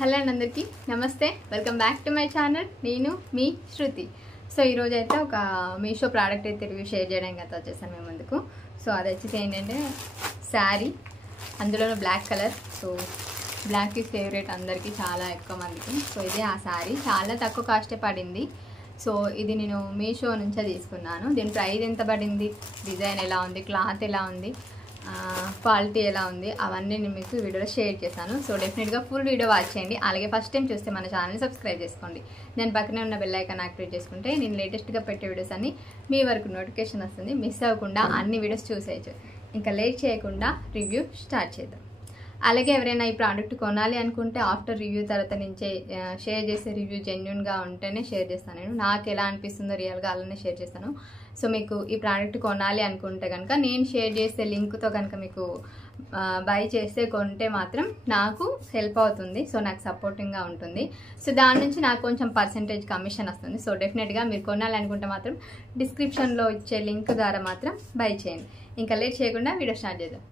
Hello అందరికీ నమస్తే, welcome back to my channel. నేను మీ శృతి. సో ఈరోజు అయితే ఒక మీషో ప్రోడక్ట్ అయితే రివ్యూ షేర్ చేయడానికి అయితే వచ్చేసాను మేము ముందుకు. సో అది వచ్చేసి ఏంటంటే శారీ, అందులోనూ black colour. So black is favourite అందరికీ, చాలా ఎక్కువ మందికి. సో ఇదే ఆ శారీ, చాలా తక్కువ కాస్టే పడింది. సో ఇది నేను మీషో నుంచే తీసుకున్నాను. దీని ప్రైస్ ఎంత పడింది, డిజైన్ ఎలా ఉంది, క్లాత్ ఎలా ఉంది, క్వాలిటీ ఎలా ఉంది, అవన్నీ నేను మీకు వీడియోలో షేర్ చేశాను. సో డెఫినెట్గా ఫుల్ వీడియో వాచ్ చేయండి. అలాగే ఫస్ట్ టైం చూస్తే మన ఛానల్ని సబ్స్క్రైబ్ చేసుకోండి. నేను పక్కనే ఉన్న బెల్ ఐకాన్ యాక్టివేట్ చేసుకుంటే నేను లేటెస్ట్గా పెట్టే వీడియోస్ అన్ని మీ వరకు నోటిఫికేషన్ వస్తుంది. మిస్ అవ్వకుండా అన్ని వీడియోస్ చూసేయచ్చు. ఇంకా లేట్ చేయకుండా రివ్యూ స్టార్ట్ చేద్దాం. అలాగే ఎవరైనా ఈ ప్రోడక్ట్ కొనాలి అనుకుంటే ఆఫ్టర్ రివ్యూ తర్వాత నుంచే షేర్ చేసే రివ్యూ జెన్యున్గా ఉంటేనే షేర్ చేస్తాను. నేను నాకు ఎలా అనిపిస్తుందో రియల్గా అలానే షేర్ చేస్తాను. సో మీకు ఈ ప్రోడక్ట్ కొనాలి అనుకుంటే కనుక నేను షేర్ చేసే లింక్తో కనుక మీకు బై చేస్తే కొంటే మాత్రం నాకు హెల్ప్ అవుతుంది. సో నాకు సపోర్టింగ్గా ఉంటుంది. సో దాని నుంచి నాకు కొంచెం పర్సెంటేజ్ కమిషన్ వస్తుంది. సో డెఫినెట్గా మీరు కొనాలి అనుకుంటే మాత్రం డిస్క్రిప్షన్లో ఇచ్చే లింక్ ద్వారా మాత్రం బై చేయండి. ఇంకా లేట్ చేయకుండా వీడియో స్టార్ట్ చేద్దాం.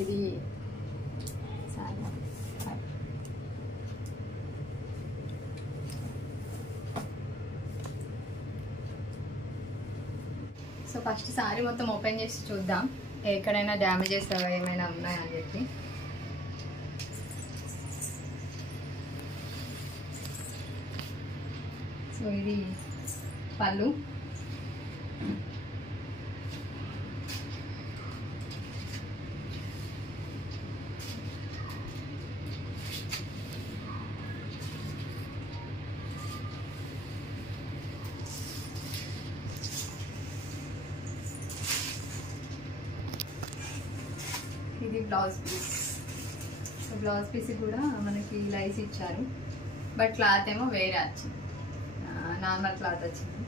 ఇది సో ఫస్ట్ సారీ మొత్తం ఓపెన్ చేసి చూద్దాం, ఎక్కడైనా డ్యామేజెస్ ఏమైనా ఉన్నాయని చెప్పి. సో ఇది పళ్ళు, ఇది blouse piece. So blouse piece కూడా మనకి లైస్ ఇచ్చారు, బట్ క్లాత్ ఏమో వేరే వచ్చింది, నార్మల్ క్లాత్ వచ్చింది.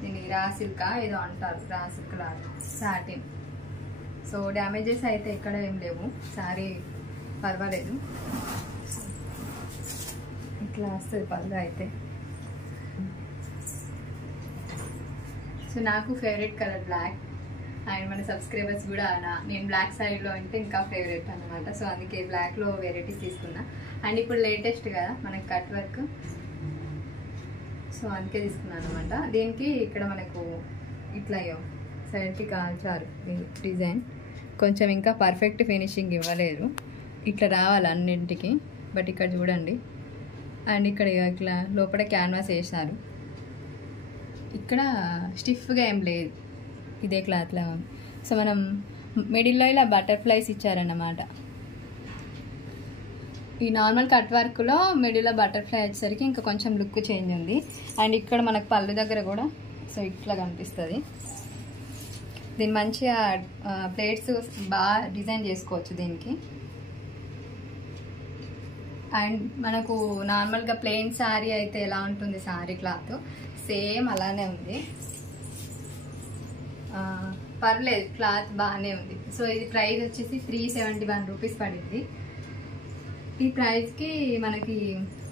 దీన్ని రా సిల్క్ ఏదో అంటారు, రా సిల్క్ లాగా సాటిన్. సో డ్యామేజెస్ అయితే ఎక్కడ ఏం లేవు, సారీ పర్వాలేదు. ఇట్లా వస్తుంది పళ్ళు అయితే. సో నాకు ఫేవరెట్ కలర్ బ్లాక్, అండ్ మన సబ్స్క్రైబర్స్ కూడా నేను బ్లాక్ సైడ్లో అంటే ఇంకా ఫేవరెట్ అనమాట. సో అందుకే బ్లాక్లో వెరైటీస్ తీసుకున్నా. అండ్ ఇప్పుడు లేటెస్ట్ కదా మనకి కట్ వర్క్, సో అందుకే తీసుకున్నాను అనమాట. దీనికి ఇక్కడ మనకు ఇట్లా సైడ్కి కాల్చారు డిజైన్, కొంచెం ఇంకా పర్ఫెక్ట్ ఫినిషింగ్ ఇవ్వలేదు. ఇట్లా రావాలి అన్నింటికి, బట్ ఇక్కడ చూడండి. అండ్ ఇక్కడ ఇట్లా లోపల క్యాన్వాస్ వేసారు, ఇక్కడ స్టిఫ్గా ఏం లేదు, ఇదే క్లాత్లా. సో మనం మిడిల్లో ఇలా బటర్ఫ్లైస్ ఇచ్చారన్నమాట. ఈ నార్మల్ కట్ వర్క్లో మిడిల్లో బటర్ఫ్లై వచ్చేసరికి ఇంకా కొంచెం లుక్ చేంజ్ ఉంది. అండ్ ఇక్కడ మనకు పళ్ళు దగ్గర కూడా సో ఇట్లా కనిపిస్తుంది. దీన్ని మంచిగా ప్లేట్స్ బాగా డిజైన్ చేసుకోవచ్చు దీనికి. అండ్ మనకు నార్మల్గా ప్లెయిన్ శారీ అయితే ఎలా ఉంటుంది శారీ క్లాత్, సేమ్ అలానే ఉంది. పర్లేదు, క్లాత్ బాగానే ఉంది. సో ఇది ప్రైస్ వచ్చేసి 371 రూపీస్ పడింది. ఈ ప్రైస్కి మనకి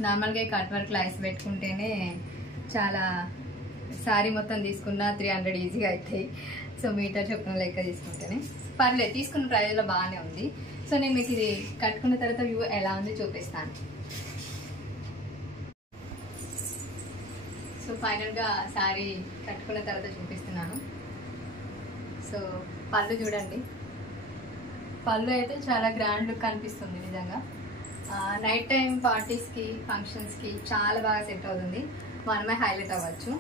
నార్మల్గా కట్ వర్క్ లైస్ పెట్టుకుంటేనే చాలా, శారీ మొత్తం తీసుకున్న 300 ఈజీగా అవుతాయి. సో మీటర్ చొప్పున లెక్క తీసుకుంటేనే పర్లేదు, తీసుకున్న ప్రైస్లో బాగానే ఉంది. సో నేను మీకు ఇది కట్టుకున్న తర్వాత వ్యూ ఎలా ఉంది చూపిస్తాను. సో ఫైనల్గా శారీ కట్టుకున్న తర్వాత చూపిస్తున్నాను. సో పళ్ళు చూడండి, పళ్ళు అయితే చాలా గ్రాండ్ లుక్ అనిపిస్తుంది నిజంగా. నైట్ టైం పార్టీస్కి ఫంక్షన్స్కి చాలా బాగా సెట్ అవుతుంది, మనమే హైలైట్ అవ్వచ్చు.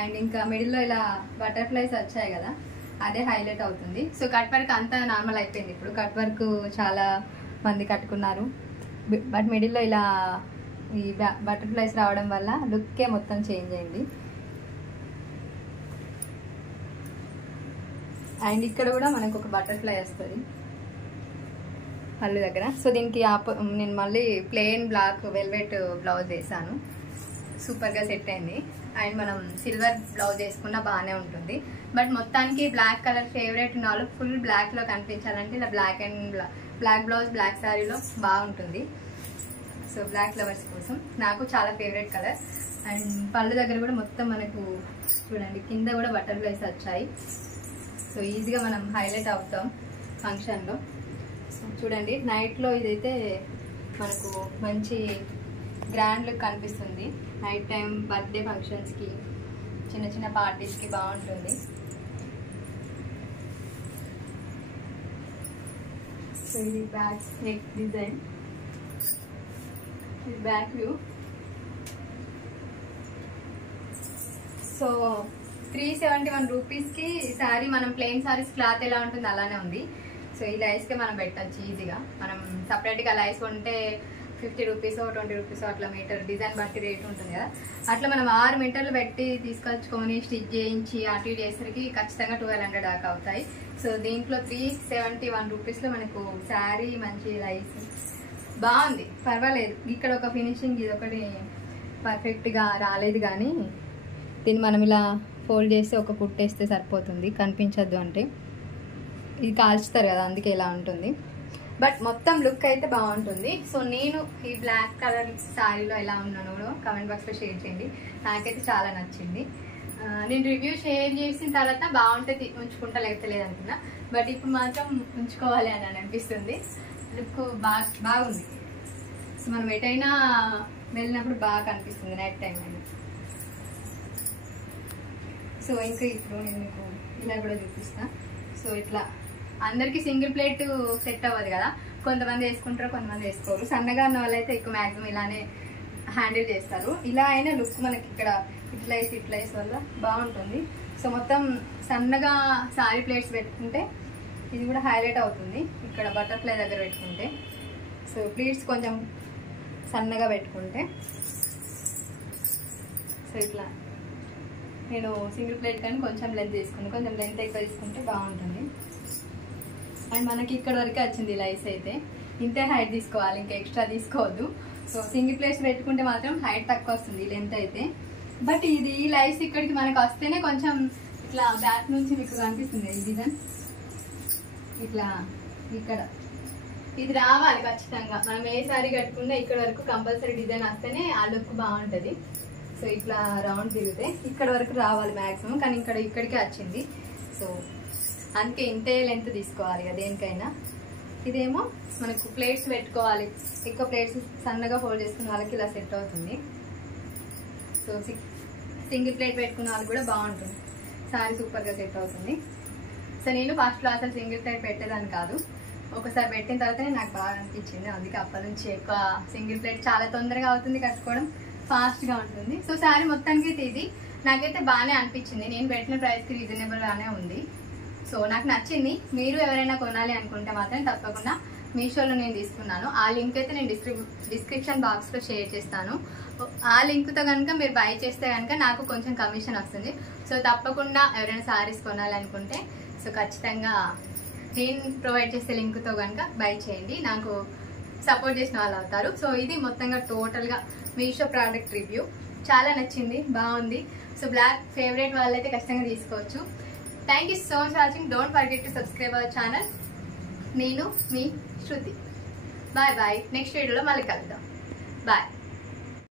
అండ్ ఇంకా మిడిల్లో ఇలా బటర్ఫ్లైస్ వచ్చాయి కదా, అదే హైలైట్ అవుతుంది. సో కట్ వర్క్ అంతా నార్మల్ అయిపోయింది. ఇప్పుడు కట్ వర్క్ చాలా మంది కట్టుకున్నారు, బట్ మిడిల్లో ఇలా ఈ బటర్ఫ్లైస్ రావడం వల్ల లుక్కే మొత్తం చేంజ్ అయింది. అండ్ ఇక్కడ కూడా మనకు ఒక బటర్ఫ్లై వస్తుంది పళ్ళు దగ్గర. సో దీనికి నేను మళ్ళీ ప్లెయిన్ బ్లాక్ వెల్వెట్ బ్లౌజ్ వేసాను, సూపర్గా సెట్ అయింది. అండ్ మనం సిల్వర్ బ్లౌజ్ వేసుకున్నా బాగానే ఉంటుంది. బట్ మొత్తానికి బ్లాక్ కలర్ ఫేవరెట్ ఉన్న వాళ్ళు ఫుల్ బ్లాక్లో కనిపించాలంటే ఇలా బ్లాక్ బ్లౌజ్ బ్లాక్ శారీలో బాగుంటుంది. సో బ్లాక్ లవర్స్ కోసం నాకు చాలా ఫేవరెట్ కలర్. అండ్ పళ్ళు దగ్గర కూడా మొత్తం మనకు చూడండి కింద కూడా బటర్ఫ్లైస్ వచ్చాయి. సో ఈజీగా మనం హైలైట్ అవుతాం ఫంక్షన్లో. సో చూడండి నైట్లో ఇదైతే మనకు మంచి గ్రాండ్ లుక్ కనిపిస్తుంది. నైట్ టైం బర్త్డే ఫంక్షన్స్కి చిన్న చిన్న పార్టీస్కి బాగుంటుంది. సో ఇది బ్యాక్ నెక్ డిజైన్, ఇది బ్యాక్ వ్యూ. సో 371 రూపీస్కి శారీ, మనం ప్లెయిన్ శారీస్ క్లాత్ ఎలా ఉంటుంది అలానే ఉంది. సో ఈ లైస్కి మనం పెట్టచ్చు ఈజీగా. మనం సపరేట్గా లైస్ ఉంటే 50 రూపీస్ 20 రూపీస్ అట్లా మీటర్ డిజైన్ బట్టి రేట్ ఉంటుంది కదా. అట్లా మనం 6 మీటర్లు పెట్టి తీసుకొచ్చుకొని స్టిచ్ చేయించి అటు ఇటు చేసరికి ఖచ్చితంగా 1200 దాకా అవుతాయి. సో దీంట్లో 371 రూపీస్లో మనకు శారీ మంచి లైస్ బాగుంది, పర్వాలేదు. ఇక్కడ ఒక ఫినిషింగ్ ఇది ఒకటి పర్ఫెక్ట్గా రాలేదు, కానీ దీన్ని మనం ఇలా ఫోల్డ్ చేసి ఒక కుట్టేస్తే సరిపోతుంది, కనిపించద్దు అంటే. ఇది కాల్చుతారు కదా అందుకే ఇలా ఉంటుంది. బట్ మొత్తం లుక్ అయితే బాగుంటుంది. సో నేను ఈ బ్లాక్ కలర్ శారీలో ఎలా ఉన్నానో కూడా కామెంట్ బాక్స్లో షేర్ చేయండి. నాకైతే చాలా నచ్చింది. నేను రివ్యూ షేర్ చేసిన తర్వాత బాగుంటే ఉంచుకుంటా, లేకపోతే లేదనుకున్నా. బట్ ఇప్పుడు మాత్రం ఉంచుకోవాలి అని అనిపిస్తుంది. లుక్ బాగుంది. సో మనం ఎటైనా వెళ్ళినప్పుడు బాగా కనిపిస్తుంది నైట్ టైం అని. సో ఇంకా ఇప్పుడు నేను మీకు ఇలా కూడా చూపిస్తా. సో ఇట్లా అందరికి సింగిల్ ప్లేట్ సెట్ అవ్వదు కదా, కొంతమంది వేసుకుంటారు కొంతమంది వేసుకోరు. సన్నగా ఉన్న వాళ్ళైతే ఎక్కువ మ్యాక్సిమం ఇలానే హ్యాండిల్ చేస్తారు. ఇలా అయినా లుక్ మనకి ఇక్కడ ఇట్లా వేసి వల్ల బాగుంటుంది. సో మొత్తం సన్నగా సారీ ప్లేట్స్ పెట్టుకుంటే ఇది కూడా హైలైట్ అవుతుంది. ఇక్కడ బటర్ఫ్లై దగ్గర పెట్టుకుంటే, సో ప్లీట్స్ కొంచెం సన్నగా పెట్టుకుంటే, సో ఇట్లా నేను సింగిల్ ప్లేట్ కానీ కొంచెం లెంత్ తీసుకుంది, కొంచెం లెంత్ ఎక్కువ తీసుకుంటే బాగుంటుంది. అండ్ మనకి ఇక్కడ వరకే వచ్చింది లైస్ అయితే, ఇంతే హైట్ తీసుకోవాలి, ఇంకా ఎక్స్ట్రా తీసుకోవద్దు. సో సింగిల్ ప్లేట్స్ పెట్టుకుంటే మాత్రం హైట్ తక్కువ వస్తుంది లెంత్ అయితే. బట్ ఇది ఈ లైస్ ఇక్కడికి మనకు వస్తేనే కొంచెం ఇట్లా బ్యాక్ నుంచి మీకు కనిపిస్తుంది ఈ డిజైన్, ఇట్లా ఇక్కడ ఇది రావాలి ఖచ్చితంగా. మనం ఏ సారీ కట్టుకున్నా ఇక్కడ వరకు కంపల్సరీ డిజైన్ వస్తేనే ఆ లుక్ బాగుంటుంది. సో ఇట్లా రౌండ్ తిరిగితే ఇక్కడ వరకు రావాలి మ్యాక్సిమం, కానీ ఇక్కడికే వచ్చింది. సో అందుకే ఇంతే లెంత్ తీసుకోవాలి కదా దేనికైనా. ఇదేమో మనకు ప్లేట్స్ పెట్టుకోవాలి, ఎక్కువ ప్లేట్స్ సన్నగా ఫోల్డ్ చేసుకున్న వాళ్ళకి ఇలా సెట్ అవుతుంది. సో సింగిల్ ప్లేట్ పెట్టుకున్న వాళ్ళకి కూడా బాగుంటుంది, సారీ సూపర్గా సెట్ అవుతుంది. సో నేను ఫస్ట్లో అసలు సింగిల్ ప్లేట్ పెట్టేదాన్ని కాదు, ఒకసారి పెట్టిన తర్వాతనే నాకు బాగా అనిపించింది. అందుకే అప్పటి నుంచి ఎక్కువ సింగిల్ ప్లేట్ చాలా తొందరగా అవుతుంది కట్టుకోవడం, ఫాస్ట్గా ఉంటుంది. సో శారీ మొత్తానికి ఇది నాకైతే బాగానే అనిపించింది. నేను పెట్టిన ప్రైస్కి రీజనబుల్గానే ఉంది. సో నాకు నచ్చింది. మీరు ఎవరైనా కొనాలి అనుకుంటే మాత్రం తప్పకుండా మీషోలో నేను తీసుకున్నాను. ఆ లింక్ అయితే నేను డిస్క్రిప్షన్ బాక్స్లో షేర్ చేస్తాను. ఆ లింక్తో కనుక మీరు బై చేస్తే కనుక నాకు కొంచెం కమిషన్ వస్తుంది. సో తప్పకుండా ఎవరైనా శారీస్ కొనాలి అనుకుంటే సో ఖచ్చితంగా నేను ప్రొవైడ్ చేసే లింక్తో కనుక బై చేయండి, నాకు సపోర్ట్ చేసిన వాళ్ళు అవుతారు. సో ఇది మొత్తంగా టోటల్గా మీషో ప్రోడక్ట్ రివ్యూ. చాలా నచ్చింది, బాగుంది. సో బ్లాక్ ఫేవరెట్ వాళ్ళైతే ఖచ్చితంగా తీసుకోవచ్చు. Thank you so much watching. Don't forget to subscribe our channel. నేను మీ శృతి. Bye bye. నెక్స్ట్ వీడియోలో మళ్ళీ కలుద్దాం. బాయ్.